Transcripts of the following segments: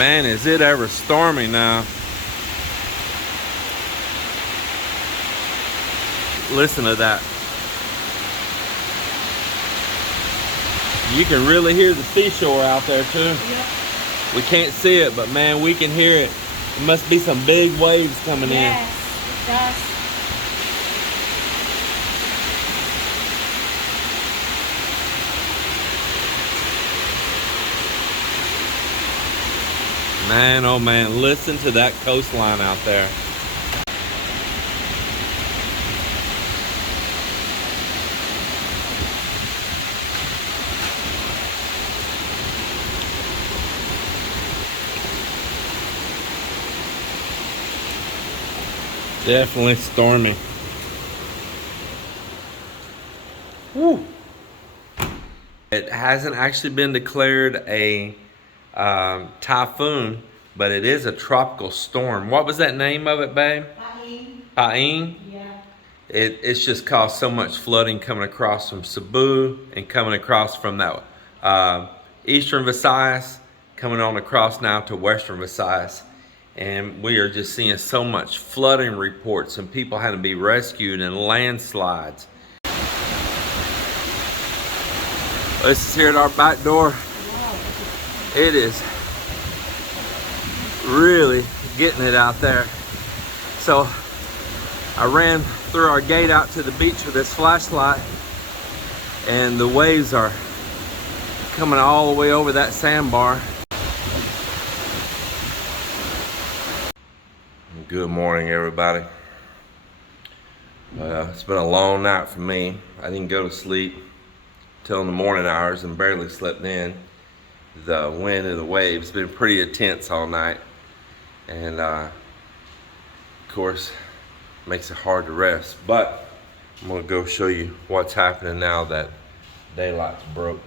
Man, is it ever stormy now. Listen to that. You can really hear the seashore out there too. Yep. We can't see it, but man, we can hear it. It must be some big waves coming in. Yes, it does. Man, oh man, listen to that coastline out there. Definitely stormy. Woo. It hasn't actually been declared a typhoon, but it is a tropical storm. What was that name of it, babe? Paeng. Paeng? Yeah. It's just caused so much flooding coming across from Cebu and coming across from that eastern Visayas, coming on across now to western Visayas. And we are just seeing so much flooding reports and people having to be rescued and landslides. This is here at our back door. It is really getting it out there. So I ran through our gate out to the beach with this flashlight, and the waves are coming all the way over that sandbar. Good morning, everybody. It's been a long night for me. I didn't go to sleep till in the morning hours and barely slept in. The wind and the waves been pretty intense all night, and of course makes it hard to rest. But I'm gonna go show you what's happening now that daylight's broke.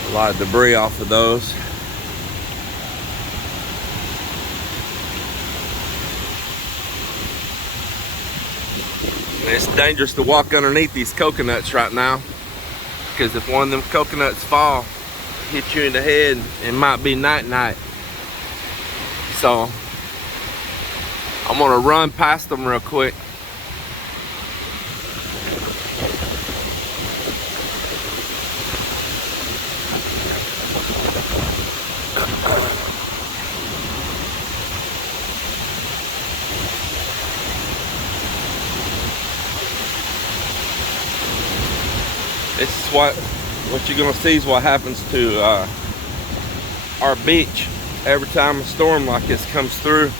A lot of debris off of those. And it's dangerous to walk underneath these coconuts right now, because if one of them coconuts fall, hit you in the head, it might be night-night. So I'm gonna run past them real quick. This is what you're gonna see is what happens to our beach every time a storm like this comes through.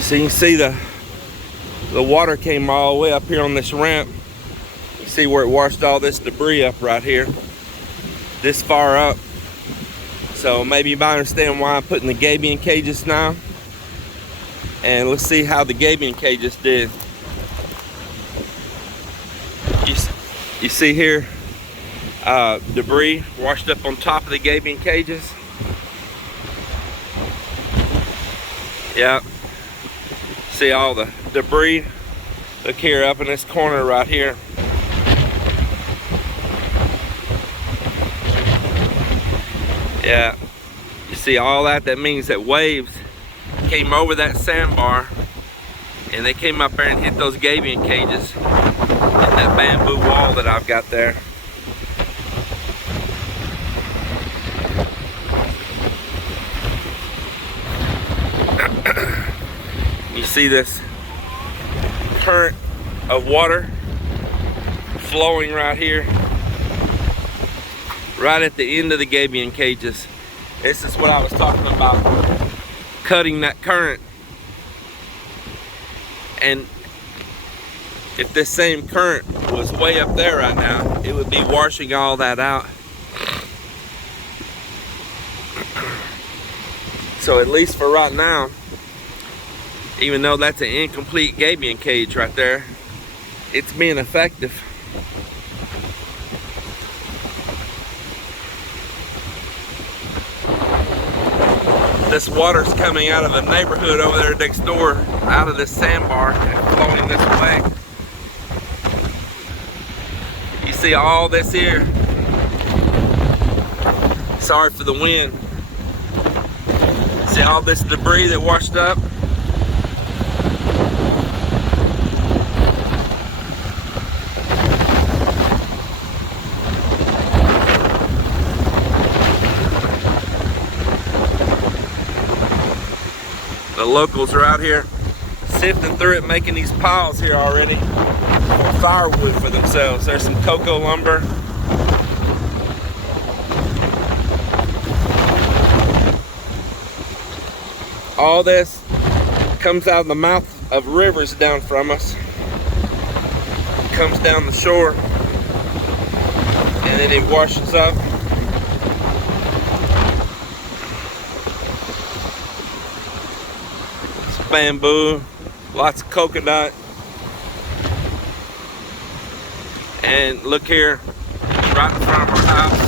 So you can see the water came all the way up here on this ramp. You see where it washed all this debris up right here, this far up. So maybe you might understand why I'm putting the gabion cages now. And let's see how the gabion cages did. You see here, debris washed up on top of the gabion cages. Yeah, see all the debris. Look here, up in this corner right here. Yeah, you see all that? That means that waves came over that sandbar and they came up there and hit those gabion cages and that bamboo wall that I've got there. You see this current of water flowing right here, right at the end of the gabion cages. This is what I was talking about, cutting that current. And if this same current was way up there right now, it would be washing all that out. So at least for right now, even though that's an incomplete gabion cage right there, it's being effective. This water's coming out of the neighborhood over there next door, out of this sandbar and flowing this way. You see all this here. Sorry for the wind. See all this debris that washed up? The locals are out here sifting through it, making these piles here already for firewood for themselves. There's some cocoa lumber. All this comes out of the mouth of rivers down from us. It comes down the shore and then it washes up. Bamboo, lots of coconut, and look here, right in front of our house.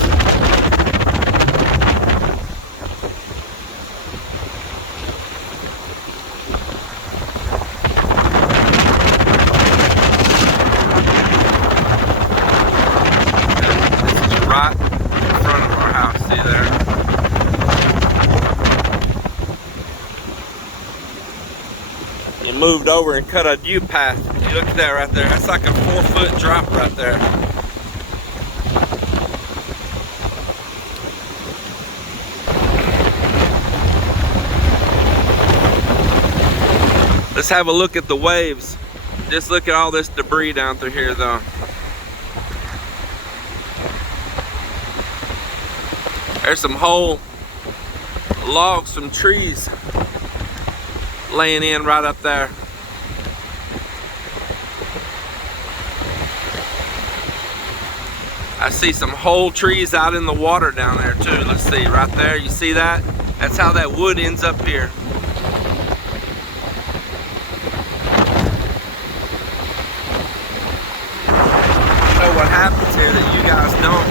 This is right in front of our house, see there? Moved over and cut a new path. You look at that right there. That's like a 4-foot drop right there. Let's have a look at the waves. Just look at all this debris down through here though. There's some whole logs from trees laying in right up there. I see some whole trees out in the water down there too. Let's see, right there, you see that? That's how that wood ends up here. I know what happens here that you guys don't.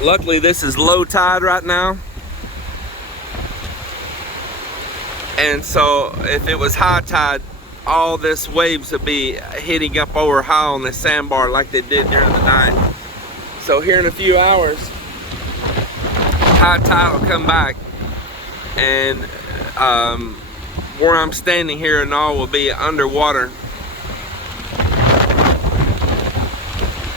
Luckily this is low tide right now. And so if it was high tide, all this waves would be hitting up over high on this sandbar like they did during the night. So here in a few hours, high tide will come back and where I'm standing here and all will be underwater.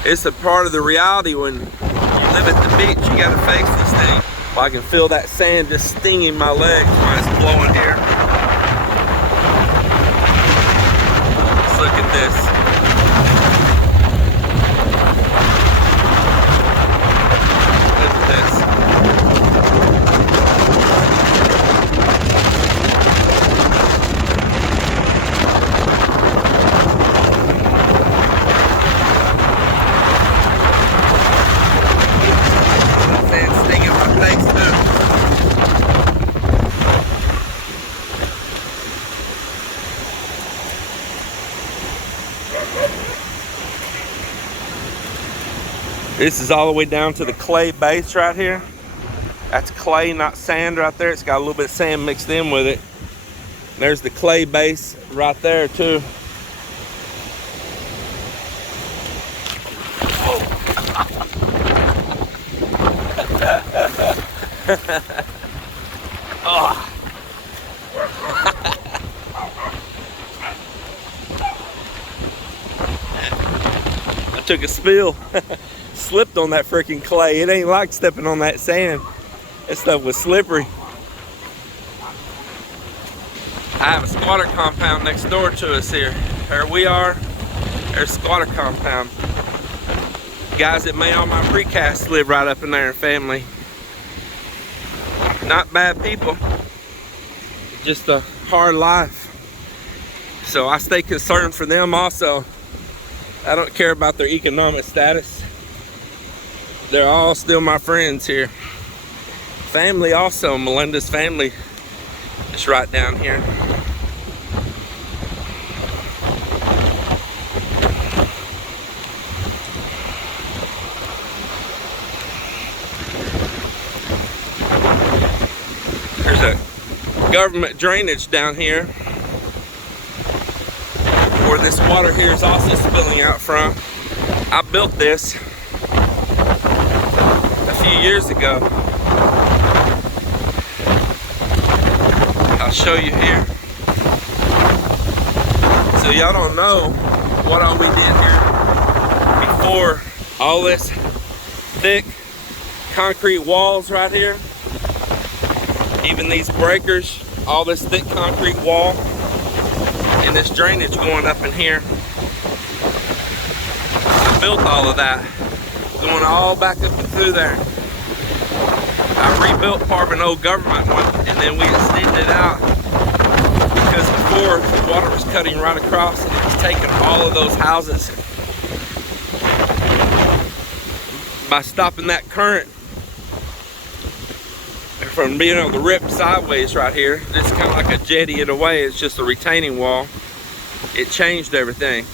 It's a part of the reality when you live at the beach, you gotta face this thing. Well, I can feel that sand just stinging my legs when it's blowing here. Let's look at this. Look at this. This is all the way down to the clay base right here. That's clay, not sand right there. It's got a little bit of sand mixed in with it. There's the clay base right there too. Oh. I took a spill. Slipped on that freaking clay. It ain't like stepping on that sand. That stuff was slippery. I have a squatter compound next door to us here. There we are. There's a squatter compound. Guys that made all my precasts live right up in there, family. Not bad people. Just a hard life. So I stay concerned for them also. I don't care about their economic status. They're all still my friends here. Family also, Melinda's family is right down here. There's a government drainage down here where this water here is also spilling out from. I built this a few years ago. I'll show you here. So y'all don't know what all we did here before all this thick concrete walls right here. Even these breakers, all this thick concrete wall, and this drainage going up in here. I built all of that, going all back up and through there. I rebuilt part of an old government one, and then we extended it out because before the water was cutting right across and it was taking all of those houses. By stopping that current from being able to rip sideways right here, it's kind of like a jetty in a way. It's just a retaining wall. It changed everything.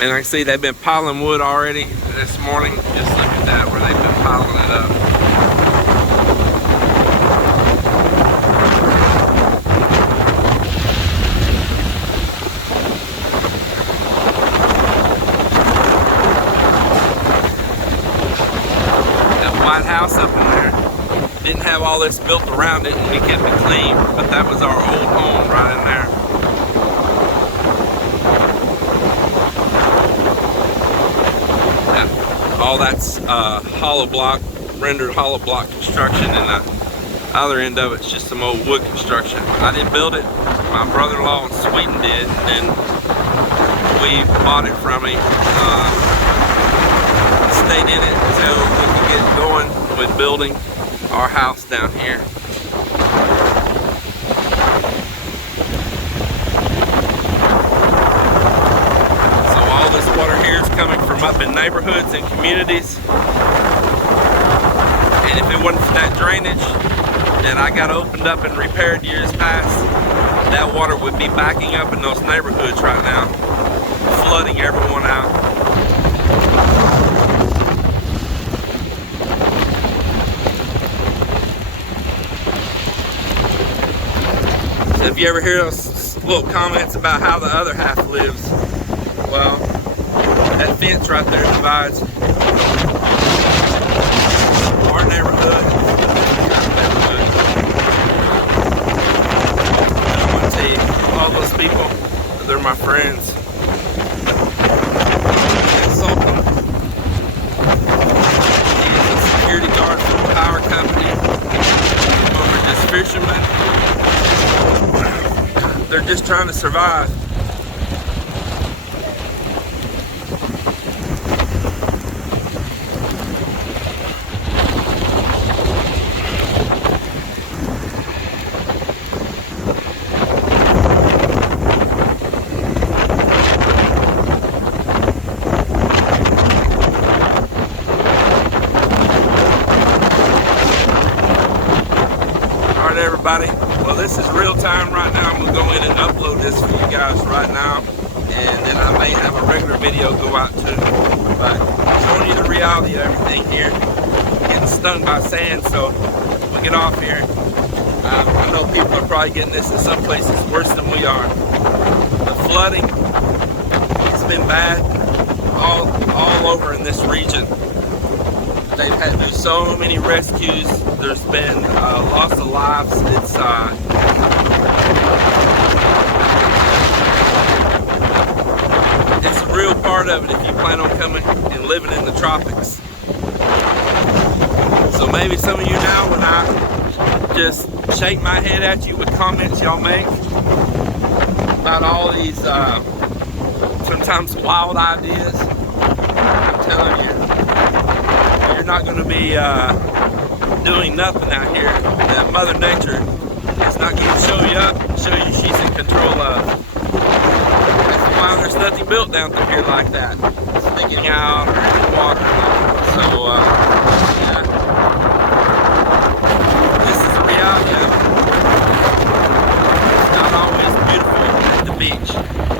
And I see they've been piling wood already this morning. Just look at that, where they've been piling it up. That white house up in there didn't have all this built around it, and we kept it clean, but that was our old home right in there. All that's hollow block, rendered hollow block construction, and the other end of it's just some old wood construction. I didn't build it, my brother-in-law in Sweden did, and then we bought it from him. Stayed in it until we could get going with building our house down here. Water here is coming from up in neighborhoods and communities, and if it wasn't for that drainage that I got opened up and repaired years past, that water would be backing up in those neighborhoods right now, flooding everyone out. So if you ever hear those little comments about how the other half lives, well, that fence right there divides our neighborhood. I want to tell you, all those people, they're my friends. Insult them. He's a security guard for the power company. Some are just fishermen. They're just trying to survive. Everybody, well, this is real time right now. I'm gonna go in and upload this for you guys right now, and then I may have a regular video go out too. But I'm showing you the reality of everything here. Getting stung by sand, so we get off here. I know people are probably getting this in some places worse than we are. The flooding, it's been bad all over in this region. They've had to do so many rescues. There's been loss of lives. It's a real part of it if you plan on coming and living in the tropics. So maybe some of you now, when I just shake my head at you with comments y'all make about all these sometimes wild ideas, I'm telling you, you're not going to be doing nothing out here that Mother Nature is not going to show you up, show you she's in control of. That's while there's nothing built down through here like that, sticking out or in the water. So, yeah, this is the reality of it. It's not always beautiful at the beach.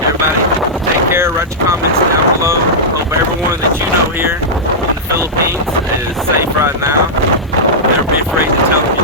Everybody, take care. Write your comments down below. Hope everyone that you know here in the Philippines is safe right now. Never be afraid to tell them you